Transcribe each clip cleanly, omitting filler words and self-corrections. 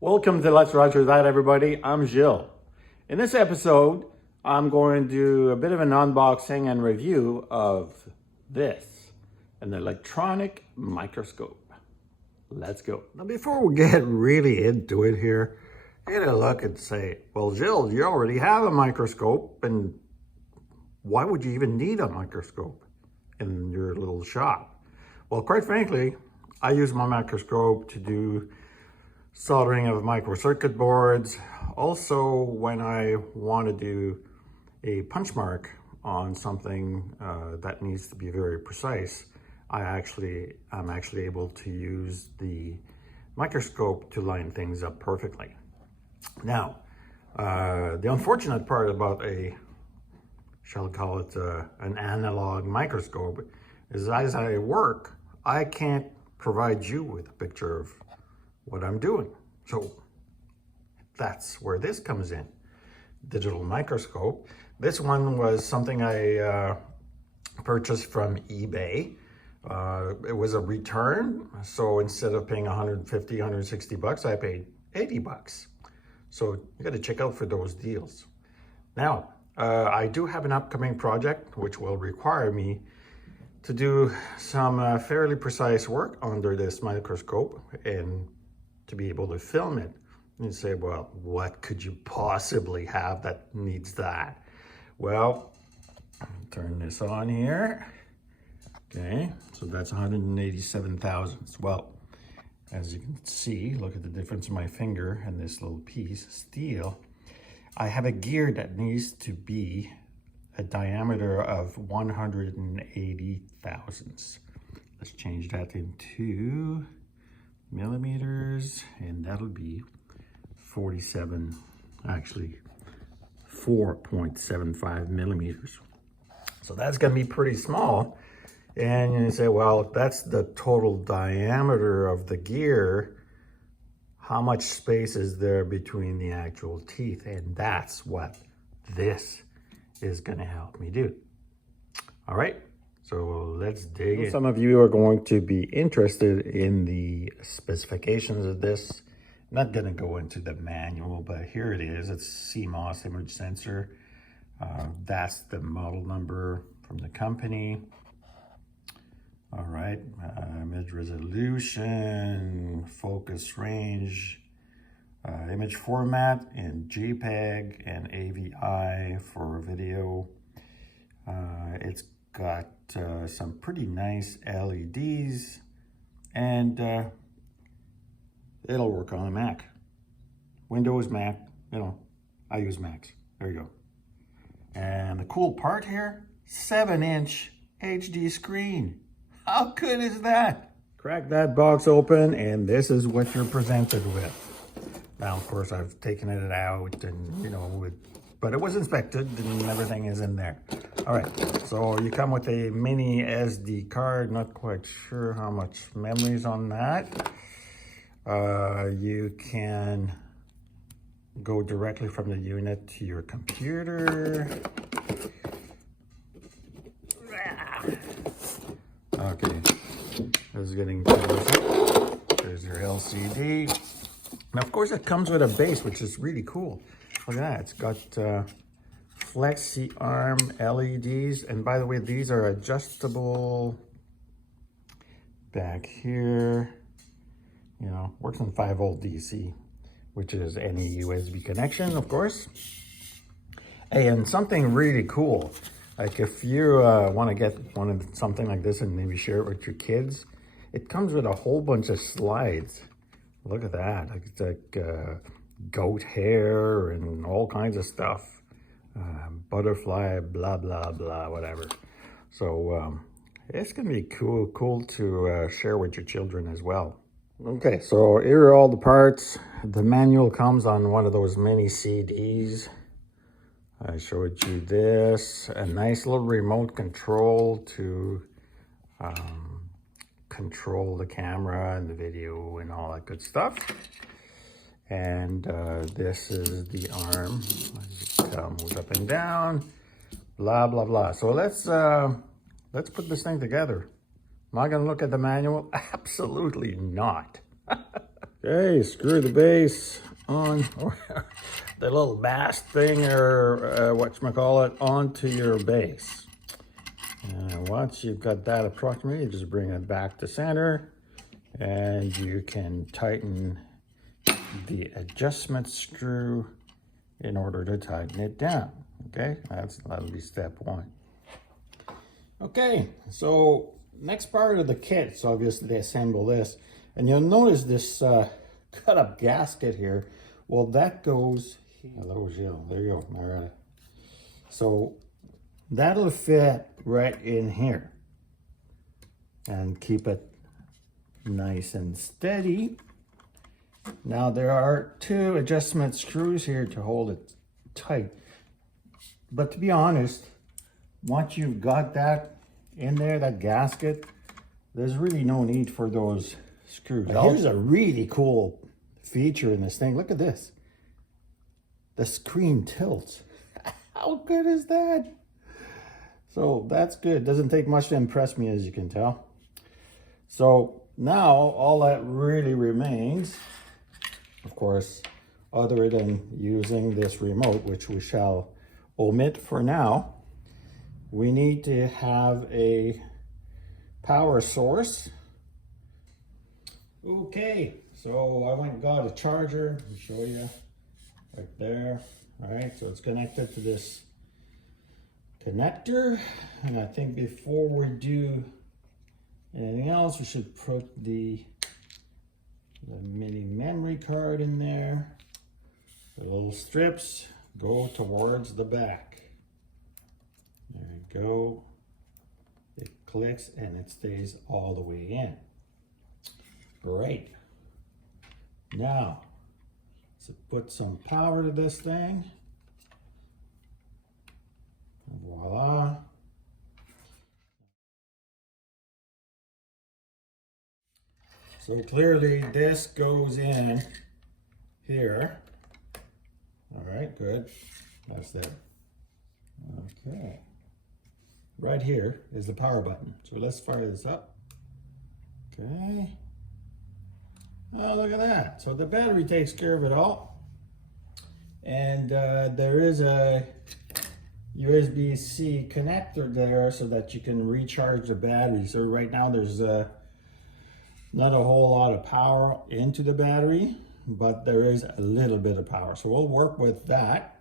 Welcome to Let's Roger That, everybody. I'm Gilles. In this episode, I'm going to do a bit of an unboxing and review of this, an electronic microscope. Let's go. Now, before we get really into it here, you gotta look and say, well, Gilles, you already have a microscope, and why would you even need a microscope in your little shop? Well, quite frankly, I use my microscope to do soldering of microcircuit boards. Also, when I want to do a punch mark on something that needs to be very precise, I'm actually able to use the microscope to line things up perfectly. Now, the unfortunate part about shall I call it an analog microscope, is as I work, I can't provide you with a picture of what I'm doing. So that's where this comes in. Digital microscope. This one was something I purchased from eBay. It was a return. So instead of paying 150, 160 bucks, I paid 80 bucks. So you got to check out for those deals. Now, I do have an upcoming project which will require me to do some fairly precise work under this microscope and to be able to film it. And you say, well, what could you possibly have that needs that? Well, turn this on here. Okay, so that's 187 thousandths. Well, as you can see, look at the difference in my finger and this little piece of steel. I have a gear that needs to be a diameter of 180 thousandths. Let's change that into millimeters, and that'll be 4.75 millimeters. So that's gonna be pretty small. And you say, well, that's the total diameter of the gear. How much space is there between the actual teeth? And that's what this is gonna help me do. All right, so let's dig in. Some of you are going to be interested in the specifications of this. I'm not gonna go into the manual, but here it is. It's CMOS image sensor. That's the model number from the company. All right, image resolution, focus range, image format in JPEG and AVI for video. It's got some pretty nice LEDs, and it'll work on a Mac. Windows, Mac, I use Macs. There you go. And the cool part here, 7-inch HD screen. How good is that? Crack that box open, and this is what you're presented with. Now, of course, I've taken it out and, but it was inspected and everything is in there. All right, so you come with a mini SD card. Not quite sure how much memory's on that. You can go directly from the unit to your computer. Okay, this is getting closer. There's your LCD. Now, of course, it comes with a base, which is really cool. Look at that. It's got flexi arm LEDs. And by the way, these are adjustable back here. Works on 5-volt DC, which is any USB connection, of course. Hey, and something really cool. Like if you want to get something like this and maybe share it with your kids, it comes with a whole bunch of slides. Look at that. It's like goat hair and all kinds of stuff. Butterfly, blah, blah, blah, whatever. So it's going to be cool to share with your children as well. Okay, so here are all the parts. The manual comes on one of those mini CDs. I showed you this, a nice little remote control to control the camera and the video and all that good stuff. And this is the arm. As you can tell, moves up and down, blah, blah, blah. So let's put this thing together. Am I gonna look at the manual? Absolutely not. Okay, screw the base on, or the little mast thing, or whatchamacallit, onto your base. And once you've got that approximately, you just bring it back to center, and you can tighten the adjustment screw in order to tighten it down. Okay, that'll be step one. Okay, so next part of the kit is obviously assemble this, and you'll notice this cut up gasket here. Well, that goes, hello Jill, there you go, all right. So that'll fit right in here and keep it nice and steady. Now there are 2 adjustment screws here to hold it tight, but to be honest, once you've got that in there, that gasket, there's really no need for those screws. Now, here's a really cool feature in this thing. Look at this. The screen tilts. How good is that? So that's good. Doesn't take much to impress me, as you can tell. So now all that really remains, of course, other than using this remote, which we shall omit for now, we need to have a power source. Okay, so I went and got a charger. I'll show you right there. All right, so it's connected to this connector. And I think before we do anything else, we should put the mini memory card in there. The little strips go towards the back. There you go. It clicks and it stays all the way in. Great. Now, let's put some power to this thing. Voila. So clearly this goes in here. All right, good. That's that. Okay. Right here is the power button. So let's fire this up. Okay. Oh, look at that. So the battery takes care of it all. And there is a USB-C connector there so that you can recharge the battery. So right now there's not a whole lot of power into the battery, but there is a little bit of power. So we'll work with that.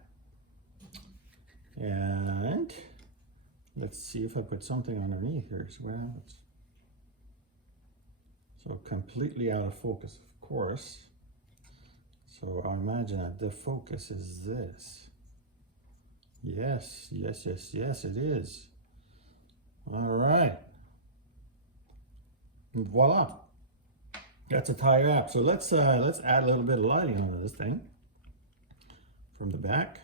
And let's see if I put something underneath here as well. So completely out of focus, of course. So I imagine that the focus is this. Yes, yes, yes, yes, it is. All right. And voila. That's a tie wrap. So let's add a little bit of lighting onto this thing from the back.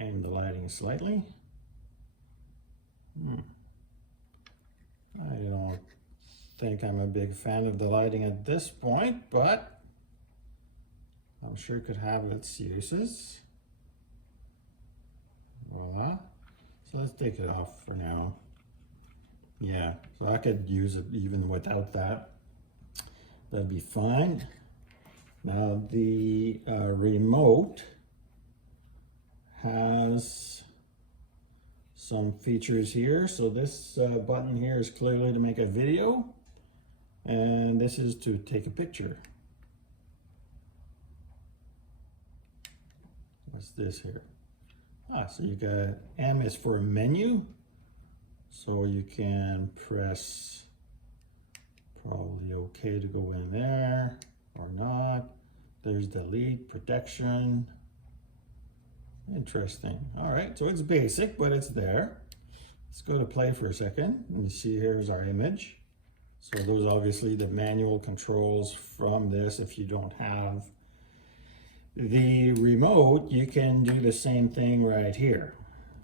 Aim the lighting slightly. I don't think I'm a big fan of the lighting at this point, but I'm sure it could have its uses. Voila. So let's take it off for now. Yeah, so I could use it even without that. That'd be fine. Now the remote has some features here. So this button here is clearly to make a video, and this is to take a picture. What's this here? So you got M is for a menu. So you can press probably OK to go in there or not. There's delete, protection. Interesting. All right, so it's basic, but it's there. Let's go to play for a second. And you see here's our image. So those are obviously the manual controls from this. If you don't have the remote, you can do the same thing right here.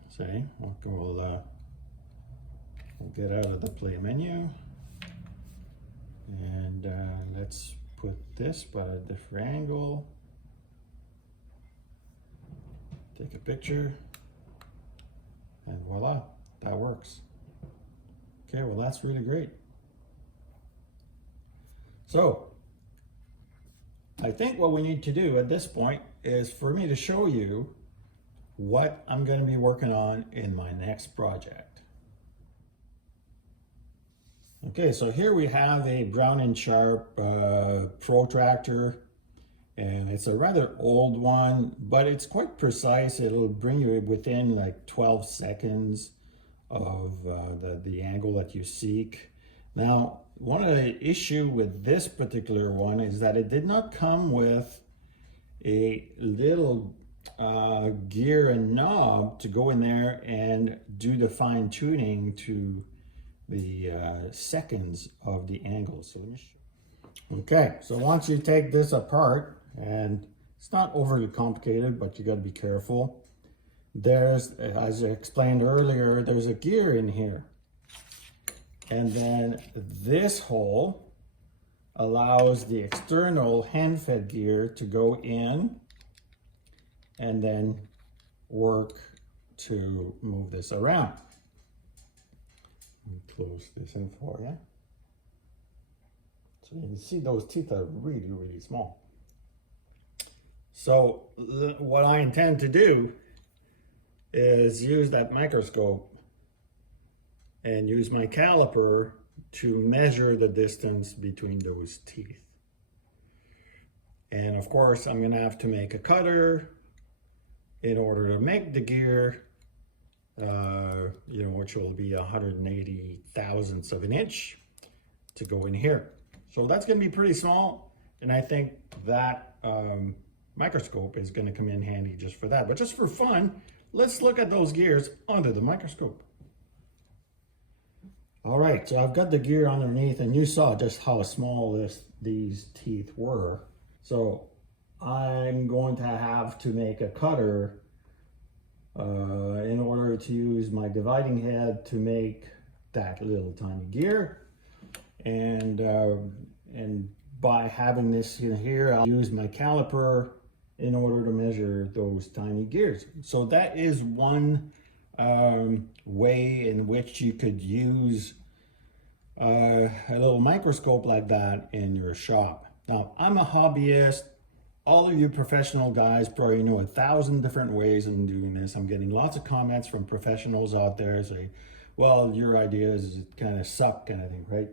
See, we'll get out of the play menu. And let's put this by a different angle. Take a picture, and voila, that works. Okay, well that's really great. So I think what we need to do at this point is for me to show you what I'm going to be working on in my next project. Okay, so here we have a Brown & Sharp Protractor, and it's a rather old one, but it's quite precise. It'll bring you within like 12 seconds of the angle that you seek. Now, one of the issue with this particular one is that it did not come with a little gear and knob to go in there and do the fine tuning to the seconds of the angle. So let me show. Okay, so once you take this apart, and it's not overly complicated, but you got to be careful. There's, as I explained earlier, there's a gear in here. And then this hole allows the external hand-fed gear to go in and then work to move this around. Let me close this in for you. So you can see those teeth are really, really small. So what I intend to do is use that microscope and use my caliper to measure the distance between those teeth. And of course, I'm gonna have to make a cutter in order to make the gear, which will be 180 thousandths of an inch to go in here. So that's gonna be pretty small, and I think that microscope is gonna come in handy just for that. But just for fun, let's look at those gears under the microscope. All right, so I've got the gear underneath, and you saw just how small these teeth were. So I'm going to have to make a cutter in order to use my dividing head to make that little tiny gear. And by having this in here, I'll use my caliper in order to measure those tiny gears. So that is one way in which you could use a little microscope like that in your shop. Now, I'm a hobbyist. All of you professional guys probably know 1,000 different ways of doing this. I'm getting lots of comments from professionals out there saying, well, your ideas kind of suck, kind of thing, right?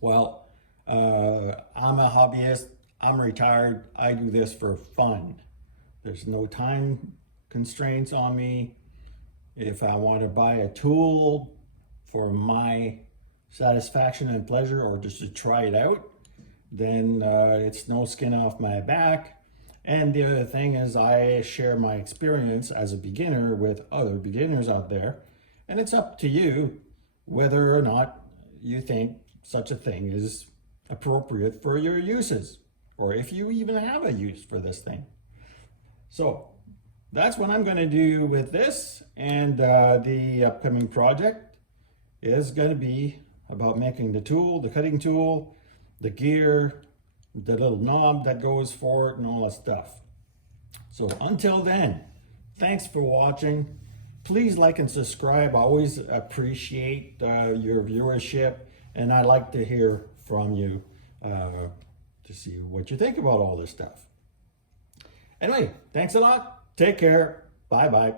Well, I'm a hobbyist. I'm retired. I do this for fun. There's no time constraints on me. If I want to buy a tool for my satisfaction and pleasure, or just to try it out, then it's no skin off my back. And the other thing is, I share my experience as a beginner with other beginners out there, and it's up to you whether or not you think such a thing is appropriate for your uses, or if you even have a use for this thing. So that's what I'm going to do with this, and the upcoming project is going to be about making the tool, the cutting tool, the gear, the little knob that goes for it, and all that stuff. So until then, thanks for watching. Please like and subscribe. I always appreciate your viewership, and I like to hear from you to see what you think about all this stuff. Anyway, thanks a lot. Take care. Bye-bye.